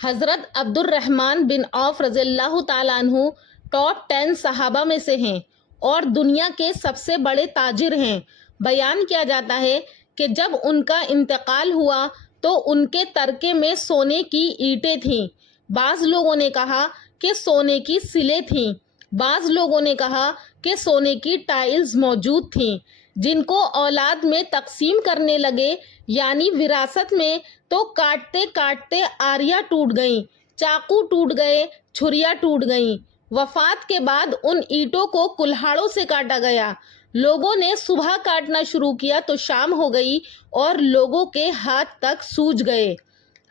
حضرت عبد الرحمن بن عوف رضی اللہ تعالیٰ عنہ ٹاپ 10 صحابہ میں سے ہیں اور دنیا کے سب سے بڑے تاجر ہیں۔ بیان کیا جاتا ہے کہ جب ان کا انتقال ہوا تو ان کے ترکے میں سونے کی اینٹیں تھیں۔ بعض لوگوں نے کہا کہ سونے کی سلیں تھیں، بعض لوگوں نے کہا کہ سونے کی ٹائلز موجود تھیں، جن کو اولاد میں تقسیم کرنے لگے یعنی وراثت میں، تو کاٹتے کاٹتے آریاں ٹوٹ گئیں، چاقو ٹوٹ گئے، چھریاں ٹوٹ گئیں۔ وفات کے بعد ان اینٹوں کو کلہاڑوں سے کاٹا گیا۔ لوگوں نے صبح کاٹنا شروع کیا تو شام ہو گئی اور لوگوں کے ہاتھ تک سوج گئے۔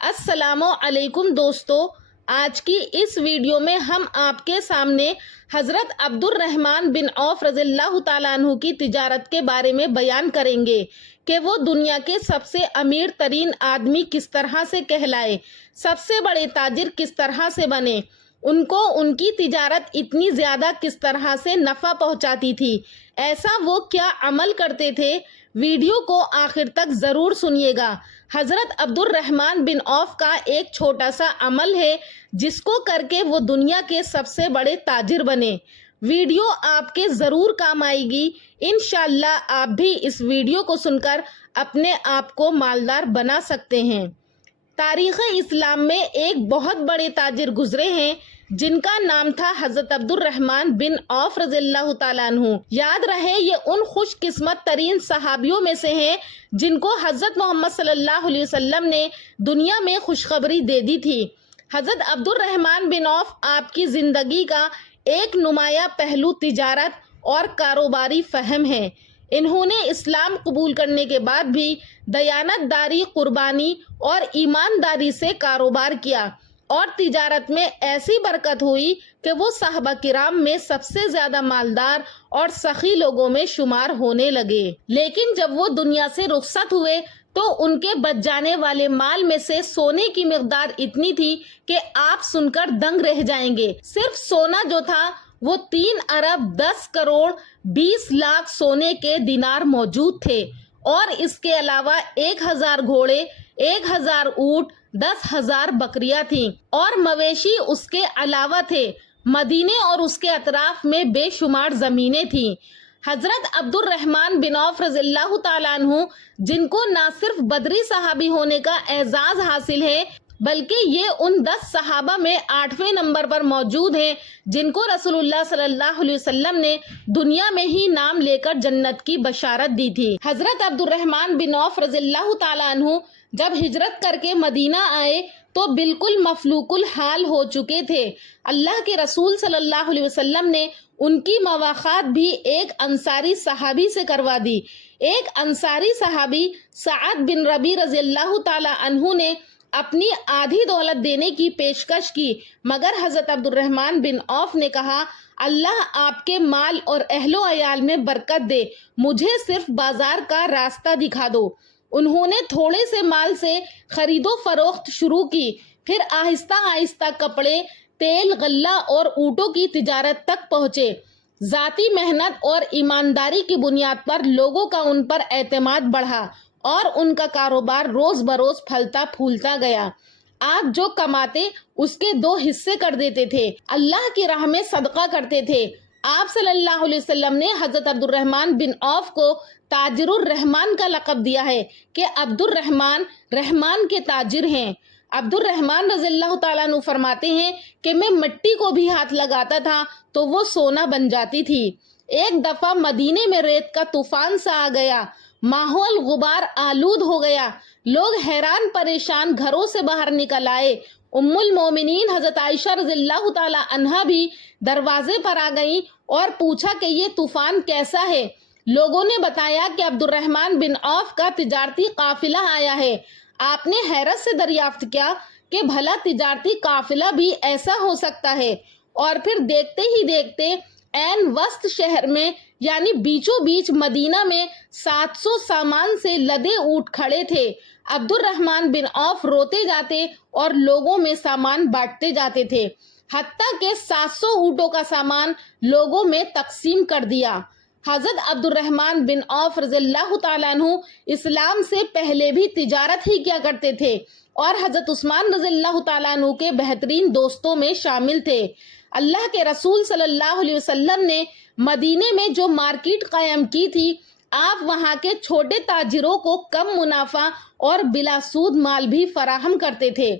السلام علیکم دوستو، آج کی اس ویڈیو میں ہم آپ کے سامنے حضرت عبد الرحمن بن عوف رضی اللہ تعالیٰ عنہ کی تجارت کے بارے میں بیان کریں گے کہ وہ دنیا کے سب سے امیر ترین آدمی کس طرح سے کہلائے، سب سے بڑے تاجر کس طرح سے بنے، ان کو ان کی تجارت اتنی زیادہ کس طرح سے نفع پہنچاتی تھی، ایسا وہ کیا عمل کرتے تھے۔ ویڈیو کو آخر تک ضرور سنیے گا۔ حضرت عبد الرحمن بن عوف کا ایک چھوٹا سا عمل ہے جس کو کر کے وہ دنیا کے سب سے بڑے تاجر بنے۔ ویڈیو آپ کے ضرور کام آئے گی۔ انشاءاللہ آپ بھی اس ویڈیو کو سن کر اپنے آپ کو مالدار بنا سکتے ہیں۔ تاریخ اسلام میں ایک بہت بڑے تاجر گزرے ہیں جن کا نام تھا حضرت عبد الرحمن بن عوف رضی اللہ تعالیٰ عنہ۔ یاد رہے یہ ان خوش قسمت ترین صحابیوں میں سے ہیں جن کو حضرت محمد صلی اللہ علیہ وسلم نے دنیا میں خوشخبری دے دی تھی۔ حضرت عبد الرحمن بن عوف آپ کی زندگی کا ایک نمایاں پہلو تجارت اور کاروباری فہم ہے۔ انہوں نے اسلام قبول کرنے کے بعد بھی دیانت داری، قربانی اور ایمانداری سے کاروبار کیا اور تجارت میں ایسی برکت ہوئی کہ وہ صحابہ کرام میں سب سے زیادہ مالدار اور سخی لوگوں میں شمار ہونے لگے۔ لیکن جب وہ دنیا سے رخصت ہوئے تو ان کے بچ جانے والے مال میں سے سونے کی مقدار اتنی تھی کہ آپ سن کر دنگ رہ جائیں گے۔ صرف سونا جو تھا وہ 3 ارب 10 کروڑ 20 لاکھ سونے کے دینار موجود تھے، اور اس کے علاوہ 1000 گھوڑے، 1000 اونٹ، 10,000 بکریاں تھیں اور مویشی اس کے علاوہ تھے۔ مدینے اور اس کے اطراف میں بے شمار زمینیں تھیں۔ حضرت عبد الرحمن بن عوف رضی اللہ تعالیٰ عنہ، جن کو نہ صرف بدری صحابی ہونے کا اعزاز حاصل ہے بلکہ یہ ان 10 صحابہ میں 8ویں نمبر پر موجود ہیں جن کو رسول اللہ صلی اللہ علیہ وسلم نے دنیا میں ہی نام لے کر جنت کی بشارت دی تھی۔ حضرت عبد الرحمن بن عوف رضی اللہ تعالیٰ عنہ جب ہجرت کر کے مدینہ آئے تو بالکل مفلوق الحال ہو چکے تھے۔ اللہ کے رسول صلی اللہ علیہ وسلم نے ان کی مواخات بھی ایک انصاری صحابی سے کروا دی۔ ایک انصاری صحابی سعد بن ربیع رضی اللہ تعالیٰ عنہ نے اپنی آدھی دولت دینے کی پیشکش کی، مگر حضرت عبد الرحمن بن عوف نے کہا، اللہ آپ کے مال اور اہل و عیال میں برکت دے، مجھے صرف بازار کا راستہ دکھا دو۔ انہوں نے تھوڑے سے مال سے خرید و فروخت شروع کی، پھر آہستہ آہستہ کپڑے، تیل، غلہ اور اونٹوں کی تجارت تک پہنچے۔ ذاتی محنت اور ایمانداری کی بنیاد پر لوگوں کا ان پر اعتماد بڑھا اور ان کا کاروبار روز بروز پھلتا پھولتا گیا۔ آپ جو کماتے اس کے 2 حصے کر دیتے تھے، اللہ کی راہ میں صدقہ کرتے تھے۔ آپ صلی اللہ علیہ وسلم نے حضرت عبد الرحمن بن عوف کو تاجر الرحمن کا لقب دیا ہے کہ عبد الرحمن رحمان کے تاجر ہیں۔ عبد الرحمن رضی اللہ تعالیٰ عنہ فرماتے ہیں کہ میں مٹی کو بھی ہاتھ لگاتا تھا تو وہ سونا بن جاتی تھی۔ ایک دفعہ مدینے میں ریت کا طوفان سا آ گیا، ماحول غبار آلود ہو گیا، لوگ حیران پریشان گھروں سے باہر نکل آئے۔ ام المومنین حضرت عائشہ رضی اللہ تعالیٰ عنہا بھی دروازے پر آ گئیں اور پوچھا کہ یہ طوفان کیسا ہے۔ لوگوں نے بتایا کہ عبد الرحمن بن عوف کا تجارتی قافلہ آیا ہے۔ آپ نے حیرت سے دریافت کیا کہ بھلا تجارتی قافلہ بھی ایسا ہو سکتا ہے، اور پھر دیکھتے ہی دیکھتے عین وسط شہر میں یعنی بیچوں بیچ مدینہ میں 700 سامان سے لدے اونٹ کھڑے تھے۔ عبد الرحمن بن عوف روتے جاتے اور لوگوں میں سامان بانٹتے جاتے تھے، حتیٰ کہ 700 اونٹوں کا سامان لوگوں میں تقسیم کر دیا۔ حضرت عبد الرحمن بن عوف رضی اللہ تعالیٰ عنہ اسلام سے پہلے بھی تجارت ہی کیا کرتے تھے اور حضرت عثمان رضی اللہ تعالیٰ عنہ کے بہترین دوستوں میں شامل تھے۔ اللہ کے رسول صلی اللہ علیہ وسلم نے مدینے میں جو مارکیٹ قائم کی تھی، آپ وہاں کے چھوٹے تاجروں کو کم منافع اور بلا سود مال بھی فراہم کرتے تھے۔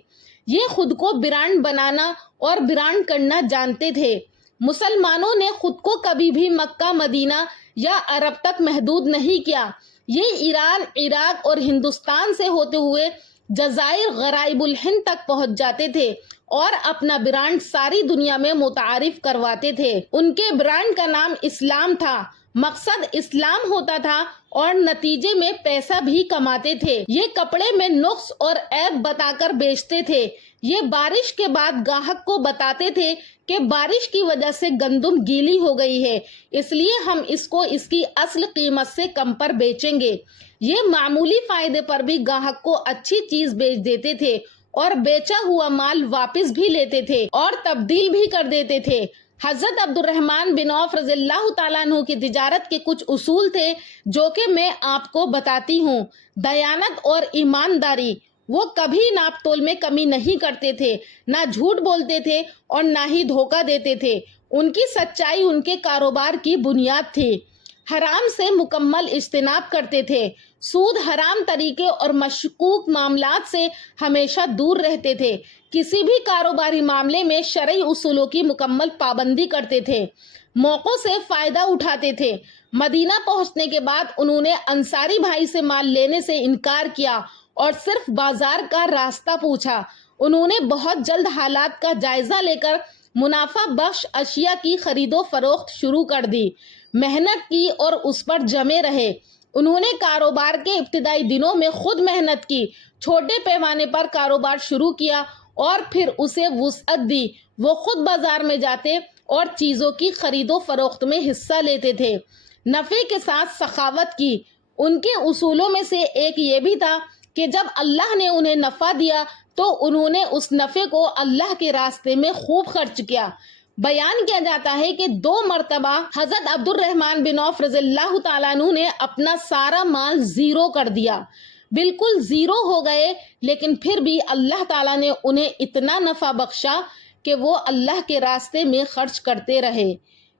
یہ خود کو برانڈ بنانا اور برانڈ کرنا جانتے تھے۔ مسلمانوں نے خود کو کبھی بھی مکہ، مدینہ یا عرب تک محدود نہیں کیا۔ یہ ایران، عراق اور ہندوستان سے ہوتے ہوئے جزائر غرائب الہند تک پہنچ جاتے تھے اور اپنا برانڈ ساری دنیا میں متعارف کرواتے تھے۔ ان کے برانڈ کا نام اسلام تھا، مقصد اسلام ہوتا تھا اور نتیجے میں پیسہ بھی کماتے تھے۔ یہ کپڑے میں نقص اور عیب بتا کر بیچتے تھے۔ یہ بارش کے بعد گاہک کو بتاتے تھے کہ بارش کی وجہ سے گندم گیلی ہو گئی ہے، اس لیے ہم اس کو اس کی اصل قیمت سے کم پر بیچیں گے۔ یہ معمولی فائدے پر بھی گاہک کو اچھی چیز بیچ دیتے تھے اور بیچا ہوا مال واپس بھی لیتے تھے اور تبدیل بھی کر دیتے تھے۔ حضرت عبد الرحمن بن عوف رضی اللہ تعالیٰ عنہ کی تجارت کے کچھ اصول تھے جو کہ میں آپ کو بتاتی ہوں۔ دیانت اور ایمانداری، وہ کبھی ناپ تول میں کمی نہیں کرتے تھے، نہ جھوٹ بولتے تھے اور نہ ہی دھوکہ دیتے تھے۔ ان کی سچائی ان کے کاروبار کی بنیاد تھی۔ حرام سے مکمل اجتناب کرتے تھے، سود، حرام طریقے اور مشکوک معاملات سے ہمیشہ دور رہتے تھے۔ کسی بھی کاروباری معاملے میں شرعی اصولوں کی مکمل پابندی کرتے تھے، موقعوں سے فائدہ اٹھاتے تھے۔ مدینہ پہنچنے کے بعد انہوں نے انصاری بھائی سے مال لینے سے انکار کیا اور صرف بازار کا راستہ پوچھا۔ انہوں نے بہت جلد حالات کا جائزہ لے کر منافع بخش اشیاء کی خرید و فروخت شروع کر دی، محنت کی اور اس پر جمے رہے۔ انہوں نے کاروبار کے ابتدائی دنوں میں خود محنت کی، چھوٹے پیمانے پر کاروبار شروع کیا اور پھر اسے وسعت دی۔ وہ خود بازار میں جاتے اور چیزوں کی خرید و فروخت میں حصہ لیتے تھے۔ نفع کے ساتھ سخاوت کی۔ ان کے اصولوں میں سے ایک یہ بھی تھا کہ جب اللہ نے انہیں نفع دیا تو انہوں نے اس نفع کو اللہ کے راستے میں خوب خرچ کیا۔ بیان کیا جاتا ہے کہ 2 مرتبہ حضرت عبد الرحمن بن عوف رضی اللہ تعالیٰ عنہ نے اپنا سارا مال زیرو کر دیا، بالکل زیرو ہو گئے، لیکن پھر بھی اللہ تعالیٰ نے انہیں اتنا نفع بخشا کہ وہ اللہ کے راستے میں خرچ کرتے رہے۔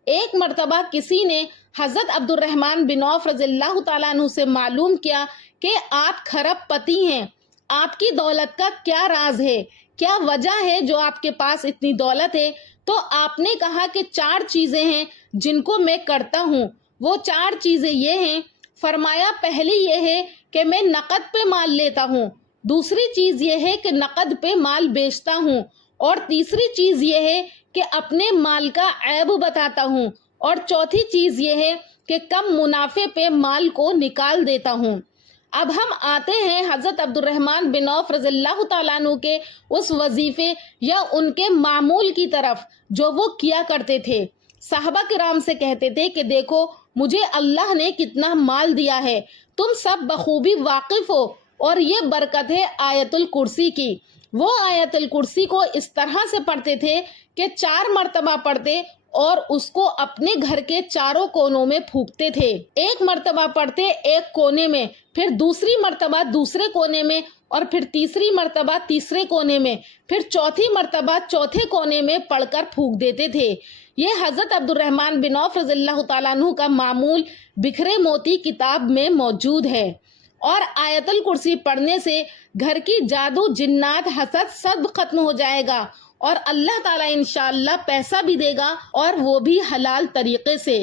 ایک مرتبہ کسی نے حضرت عبد الرحمن بن عوف رضی اللہ تعالیٰ عنہ سے معلوم کیا کہ آپ کھرب پتی ہیں، آپ کی دولت کا کیا راز ہے، کیا وجہ ہے جو آپ کے پاس اتنی دولت ہے؟ تو آپ نے کہا کہ 4 چیزیں ہیں جن کو میں کرتا ہوں۔ وہ 4 چیزیں یہ ہیں۔ فرمایا پہلی یہ ہے کہ میں نقد پہ مال لیتا ہوں، دوسری چیز یہ ہے کہ نقد پہ مال بیچتا ہوں، اور تیسری چیز یہ ہے کہ اپنے مال کا عیب بتاتا ہوں، اور چوتھی چیز یہ ہے کہ کم منافع پہ مال کو نکال دیتا ہوں۔ اب ہم آتے ہیں حضرت عبد الرحمن بن عوف رضی اللہ تعالیٰ عنہ کے اس وظیفے یا ان کے معمول کی طرف جو وہ کیا کرتے تھے۔ صحابہ کرام سے کہتے تھے کہ دیکھو مجھے اللہ نے کتنا مال دیا ہے، تم سب بخوبی واقف ہو، اور یہ برکت ہے آیت الکرسی کی۔ وہ آیت الکرسی کو اس طرح سے پڑھتے تھے کہ 4 مرتبہ پڑھتے اور اس کو اپنے گھر کے چاروں کونوں میں پھونکتے تھے۔ ایک مرتبہ پڑھتے ایک کونے میں، پھر دوسری مرتبہ دوسرے کونے میں، اور پھر تیسری مرتبہ تیسرے کونے میں، پھر چوتھی مرتبہ چوتھے کونے میں پڑھ کر پھونک دیتے تھے۔ یہ حضرت عبد الرحمن بن عوف رضی اللہ تعالیٰ عنہ کا معمول بکھرے موتی کتاب میں موجود ہے۔ اور آیت الکرسی پڑھنے سے گھر کی جادو، جنات، حسد سب ختم ہو جائے گا، اور اللہ تعالیٰ انشاءاللہ پیسہ بھی دے گا، اور وہ بھی حلال طریقے سے۔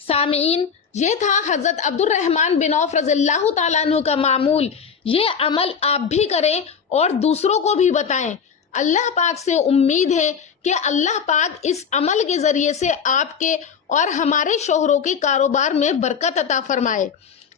سامعین، یہ تھا حضرت عبد الرحمن بن عوف رضی اللہ تعالیٰ عنہ کا معمول۔ یہ عمل آپ بھی کریں اور دوسروں کو بھی بتائیں۔ اللہ پاک سے امید ہے کہ اللہ پاک اس عمل کے ذریعے سے آپ کے اور ہمارے شوہروں کے کاروبار میں برکت عطا فرمائے۔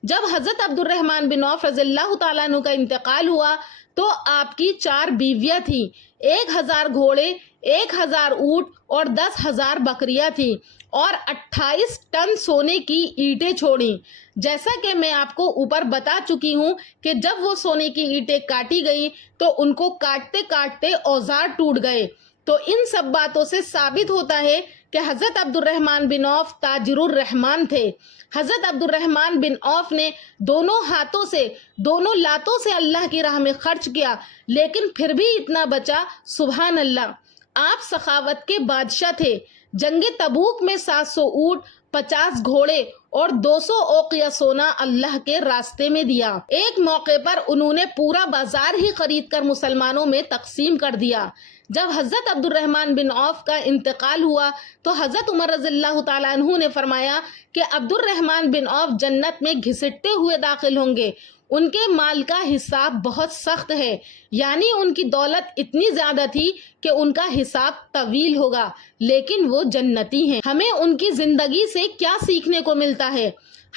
جب حضرت عبد الرحمن بن عوف رضی اللہ تعالیٰ عنہ کا انتقال ہوا تو آپ کی 4 بیویاں تھیں، 1000 گھوڑے، 1000 اونٹ اور 10,000 بکریاں تھیں، اور 28 ٹن سونے کی اینٹیں چھوڑیں۔ جیسا کہ میں آپ کو اوپر بتا چکی ہوں کہ جب وہ سونے کی اینٹیں کاٹی گئیں تو ان کو کاٹتے کاٹتے اوزار ٹوٹ گئے۔ تو ان سب باتوں سے ثابت ہوتا ہے کہ حضرت عبد الرحمن بن عوف تاجر الرحمان تھے۔ حضرت عبد الرحمن بن عوف نے دونوں ہاتھوں سے، دونوں لاتوں سے اللہ کی راہ میں خرچ کیا، لیکن پھر بھی اتنا بچا، سبحان اللہ۔ آپ سخاوت کے بادشاہ تھے۔ جنگ تبوک میں 700 اونٹ، 50 گھوڑے اور 200 اوقیہ سونا اللہ کے راستے میں دیا۔ ایک موقع پر انہوں نے پورا بازار ہی خرید کر مسلمانوں میں تقسیم کر دیا۔ جب حضرت عبد الرحمن بن عوف کا انتقال ہوا تو حضرت عمر رضی اللہ تعالیٰ عنہ نے فرمایا کہ عبد الرحمن بن عوف جنت میں گھسٹتے ہوئے داخل ہوں گے، ان کے مال کا حساب بہت سخت ہے، یعنی ان کی دولت اتنی زیادہ تھی کہ ان کا حساب طویل ہوگا، لیکن وہ جنتی ہیں۔ ہمیں ان کی زندگی سے کیا سیکھنے کو ملتا ہے؟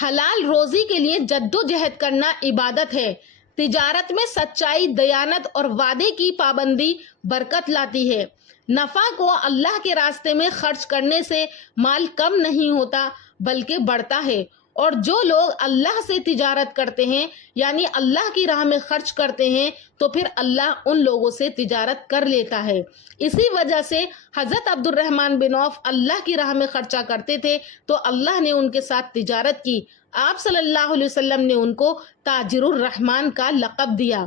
حلال روزی کے لیے جدوجہد کرنا عبادت ہے۔ تجارت میں سچائی، دیانت اور وعدے کی پابندی برکت لاتی ہے۔ نفع کو اللہ کے راستے میں خرچ کرنے سے مال کم نہیں ہوتا بلکہ بڑھتا ہے، اور جو لوگ اللہ سے تجارت کرتے ہیں یعنی اللہ کی راہ میں خرچ کرتے ہیں تو پھر اللہ ان لوگوں سے تجارت کر لیتا ہے۔ اسی وجہ سے حضرت عبد الرحمن بن عوف اللہ کی راہ میں خرچہ کرتے تھے تو اللہ نے ان کے ساتھ تجارت کی۔ آپ صلی اللہ علیہ وسلم نے ان کو تاجر الرحمان کا لقب دیا۔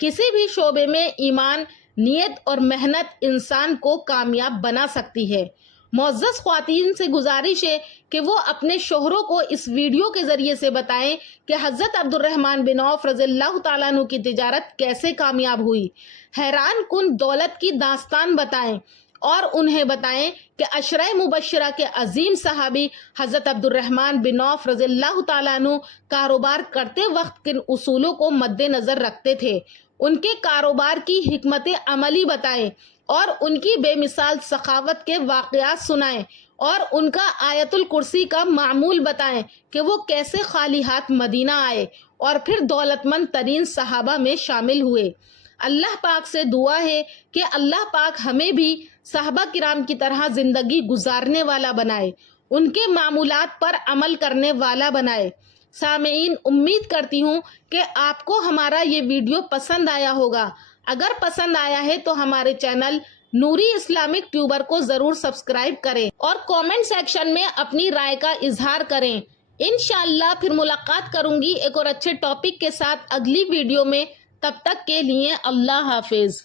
کسی بھی شعبے میں ایمان، نیت اور محنت انسان کو کامیاب بنا سکتی ہے۔ معزز خواتین سے گزارش ہے کہ وہ اپنے شوہروں کو اس ویڈیو کے ذریعے سے بتائیں کہ حضرت عبد الرحمن بن عوف رضی اللہ تعالیٰ عنہ کی تجارت کیسے کامیاب ہوئی۔ حیران کن دولت کی داستان بتائیں اور انہیں بتائیں کہ عشرہ مبشرہ کے عظیم صحابی حضرت عبد الرحمن بن عوف رضی اللہ تعالیٰ عنہ کاروبار کرتے وقت کن اصولوں کو مد نظر رکھتے تھے۔ ان کے کاروبار کی حکمت عملی بتائیں اور ان کی بے مثال سخاوت کے واقعات سنائیں، اور ان کا آیت الکرسی کا معمول بتائیں کہ وہ کیسے خالی ہاتھ مدینہ آئے اور پھر دولت مند ترین صحابہ میں شامل ہوئے۔ اللہ پاک سے دعا ہے کہ اللہ پاک ہمیں بھی صحابہ کرام کی طرح زندگی گزارنے والا بنائے، ان کے معمولات پر عمل کرنے والا بنائے۔ سامعین، امید کرتی ہوں کہ آپ کو ہمارا یہ ویڈیو پسند آیا ہوگا۔ اگر پسند آیا ہے تو ہمارے چینل نوری اسلامک ٹیوبر کو ضرور سبسکرائب کریں اور کامنٹ سیکشن میں اپنی رائے کا اظہار کریں۔ انشاءاللہ پھر ملاقات کروں گی ایک اور اچھے ٹاپک کے ساتھ اگلی ویڈیو میں۔ تب تک کے لیے اللہ حافظ۔